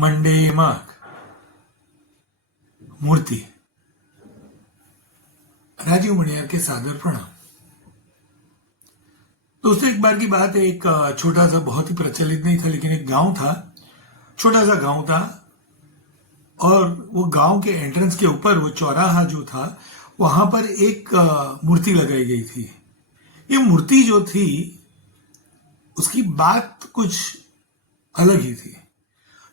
Monday mark मूर्ति। राजीव मणियार के सादर प्रणाम। दोस्तों, एक बार की बात है, एक छोटा सा, बहुत ही प्रचलित नहीं था लेकिन एक गांव था, छोटा सा गांव था, और वो गांव के एंट्रेंस के ऊपर वो चौराहा जो था वहां पर एक मूर्ति लगाई गई थी। ये मूर्ति जो थी उसकी बात कुछ अलग ही थी।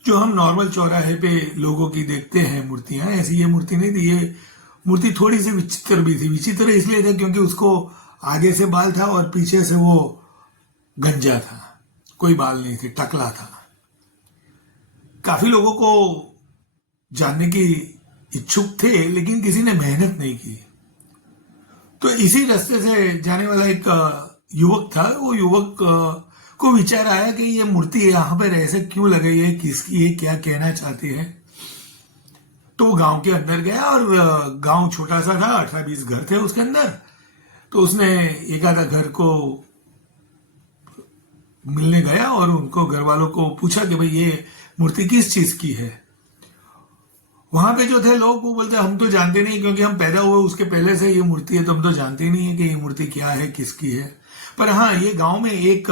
जो हम नॉर्मल चौराहे पे लोगों की देखते हैं मूर्तियां, ऐसी ये मूर्ति नहीं थी। ये मूर्ति थोड़ी सी विचित्र भी थी। विचित्र इसलिए था क्योंकि उसको आगे से बाल था और पीछे से वो गंजा था, कोई बाल नहीं थे, टकला था। काफी लोगों को जानने की इच्छुक थे लेकिन किसी ने मेहनत नहीं की। तो इसी रास्ते से जाने वाला एक युवक था। वो युवक को विचार आया कि ये मूर्ति यहाँ पर ऐसे क्यों लगाई है, किसकी है, क्या कहना चाहती है। तो वो गांव के अंदर गया, और गांव छोटा सा था, 18-20 घर थे उसके अंदर। तो उसने एक आधा घर को मिलने गया और उनको, घर वालों को पूछा कि भाई ये मूर्ति किस चीज की है। वहां पे जो थे लोग वो बोलते हम तो जानते नहीं, क्योंकि हम पैदा हुए उसके पहले से ये मूर्ति है, तो हम तो जानते नहीं है कि ये मूर्ति क्या है, किसकी है। पर हाँ, ये गांव में एक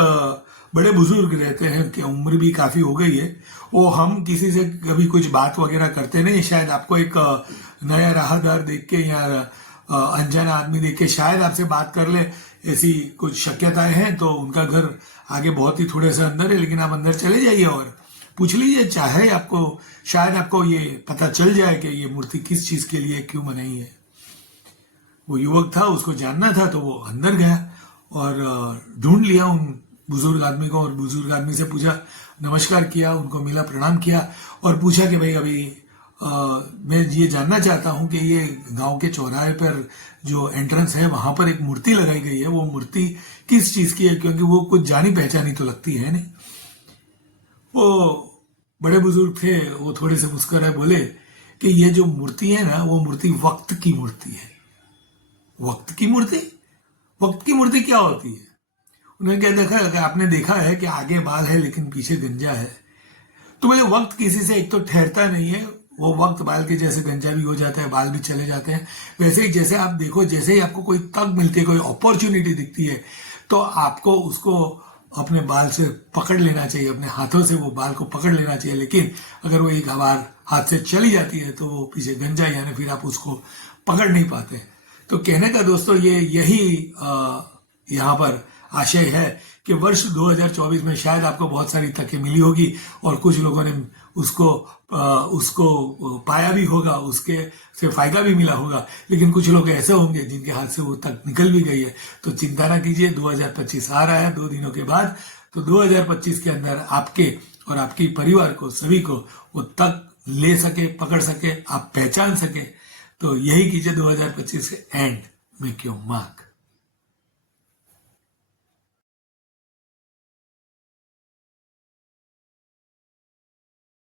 बड़े बुजुर्ग रहते हैं कि उम्र भी काफी हो गई है। वो हम किसी से कभी कुछ बात वगैरह करते नहीं। शायद आपको एक नया राहदार देख के या अनजान आदमी देख के शायद आपसे बात कर ले, ऐसी कुछ शक्यताएं हैं। तो उनका घर आगे बहुत ही थोड़े से अंदर है, लेकिन आप अंदर चले जाइए और पूछ लीजिए, चाहे आपको, शायद आपको ये पता चल जाए कि ये मूर्ति किस चीज के लिए, क्यों बनाई है। वो युवक था, उसको जानना था, तो वो अंदर गया और ढूंढ लिया उन बुजुर्ग आदमी को, और बुजुर्ग आदमी से पूछा, नमस्कार किया, उनको मिला, प्रणाम किया, और पूछा कि भाई अभी मैं ये जानना चाहता हूं कि ये गांव के चौराहे पर जो एंट्रेंस है वहां पर एक मूर्ति लगाई गई है, वो मूर्ति किस चीज की है, क्योंकि वो कुछ जानी पहचानी तो लगती है नहीं। वो बड़े बुजुर्ग थे, वो थोड़े से मुस्कुराए, बोले कि ये जो मूर्ति है ना, वो मूर्ति वक्त की मूर्ति है। वक्त की मूर्ति? वक्त की मूर्ति क्या होती है? उन्होंने क्या देखा कि आपने देखा है कि आगे बाल है लेकिन पीछे गंजा है। तो बोले वक्त किसी से एक तो ठहरता नहीं है, वो वक्त बाल के जैसे गंजा भी हो जाता है, बाल भी चले जाते हैं। वैसे ही जैसे आप देखो, जैसे ही आपको कोई तक मिलती है, कोई अपॉर्चुनिटी दिखती है, तो आपको उसको अपने बाल से पकड़ लेना चाहिए, अपने हाथों से वो बाल को पकड़ लेना चाहिए। लेकिन अगर वो एक बार हाथ से चली जाती है तो वो पीछे गंजा, यानी फिर आप उसको पकड़ नहीं पाते। तो कहने का दोस्तों यही यहाँ पर आशय है कि वर्ष 2024 में शायद आपको बहुत सारी तकें मिली होगी और कुछ लोगों ने उसको पाया भी होगा, उसके से फायदा भी मिला होगा। लेकिन कुछ लोग ऐसे होंगे जिनके हाथ से वो तक निकल भी गई है। तो चिंता ना कीजिए, 2025 आ रहा है 2 दिनों के बाद। तो 2025 के अंदर आपके और आपके परिवार को, सभी को वो तक ले सके, पकड़ सके, आप पहचान सके। तो यही कीजिए 2025 के एंड में क्यों मार्क।